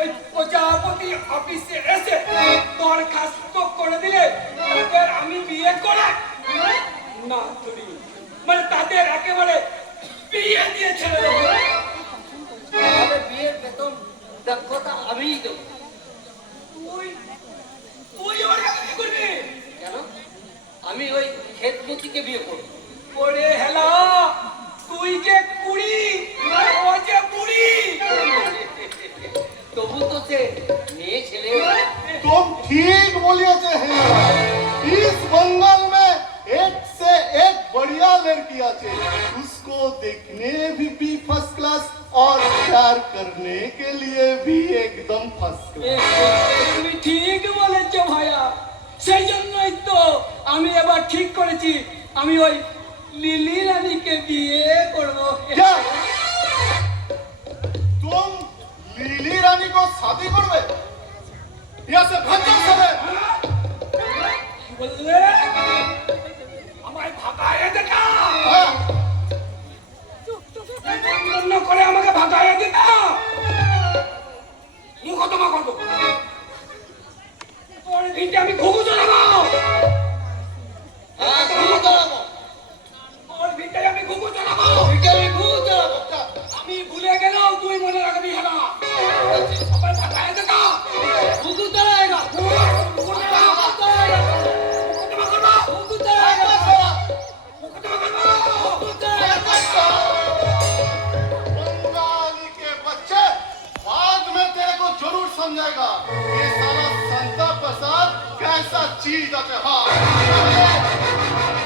ওই প্রজাপতি অফিসে এসে দরখাস্ত করে দিলে তাদের আমি বিয়ে করে না ধরি, মানে তাদের একেবারে বিয়ে দিয়ে ছেড়ে দেবো। তবে বিয়ের বেতন দক্ষতা আমিই দেবো। তুই তুই আমার কাছে কি করবি? কেন? আমি ওই ক্ষেতমতিকে বিয়ে করবো। ওরে হেলা, তুই যে কুড়ি ও যে বুড়ি। তবু তো সে মেয়ে ছেলে। तुम ठीक बोलिए हैं। इस बंगाल में एक से एक बढ़िया लड़की आछे, उसको देखने भी फर्स्ट क्लास और प्यार करने के लिए भी एकदम फर्स्ट क्लास। তুমি ঠিক বলেছ ভাইয়া, সেই জন্যই তো আমি এবার ঠিক করেছি আমি ওই লিলি রানীকে বিয়ে করব। क्या तुम लीली रानी को शादी करबे? यहाँ से भाग जाओ सबे। কি বললে? আমায় ভাগায়ে দেখা, हाँ, অন্য করে আমাকে ভাগায়ে দেখা। মুকদমা করব, পরের দিনটা আমি ঘুঘু চড়াবো। হ্যাঁ, ঘুঘু চড়াবো। পরের দিনটাই আমি ঘুঘু চড়াবো। বিকেলে ঘুঘু চড়াবো। আমি ভুলে গেলেও তুই মনে রাখবি হেলা। আমায় ভাগায়ে দেখা। ঘুঘু চড়াएगा। ঘুঘু চড়াবো। ঘুঘু চড়াएगा। মুকদমা করবো। ঘুঘু চড়াएगा। মুকদমা করবো। ঘুঘু চড়াएगा। बंगाली के बच्चे, बाद में तेरे को जरूर समझाएगा ये साला संता प्रसाद कैसा चीज है। हाँ,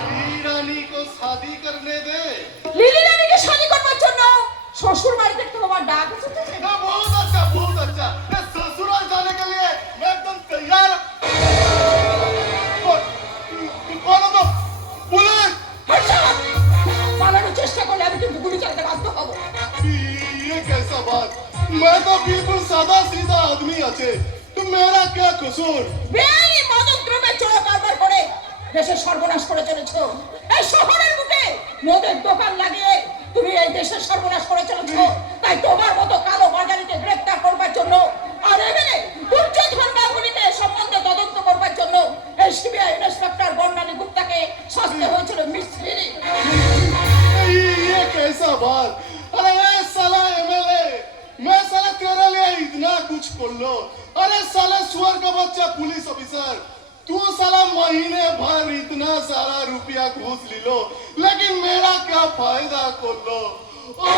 लीली रानी को शादी करने दे। লিলি রানীকে শাদী করবার জন্য শ্বশুর বাড়ি থেকে তোমার ডাক এসেছে। ये बहुत अच्छा, बहुत अच्छा। ये ससुराल जाने के लिए मैं एकदम तैयार। कौन हो तुम? पुलिस! হ্যাঁ, পালানোর চেষ্টা করলে আমি কিন্তু গুলি চালাতে বাধ্য হব। ये कैसा बात? मैं तो बिल्कुल सादा सीधा आदमी अच्छे, तो मेरा क्या कसूर? বেআইনি মাদক দ্রব্যের চোরা কারবার করে দেশের সর্বনাশ করে চলেছো। এই শহরের বুকে মদের দোকান লাগিয়ে তুমি এই দেশের সর্বনাশ করে চলেছো। তাই তোমার মতো কালো বাজারিকে গ্রেফতার করবার জন্য আর এমএলএ দুর্যোধন গাঙ্গুলিকে সম্বন্ধে তদন্ত করবার জন্য এই সিবিআই ইন্সপেক্টর বর্ণালী গুপ্তাকে শাস্তি হয়েছিল মিস্ত্রি। ये कैसा बात? अरे ये साला एमएलए, मैं साला तेरे लिए इतना कुछ कर लो। अरे साला सुअर का बच्चा पुलिस ऑफिसर, तू साला महीने भर इतना सारा रुपया घूस ली लो, लेकिन मेरा क्या फायदा कर लो? ओ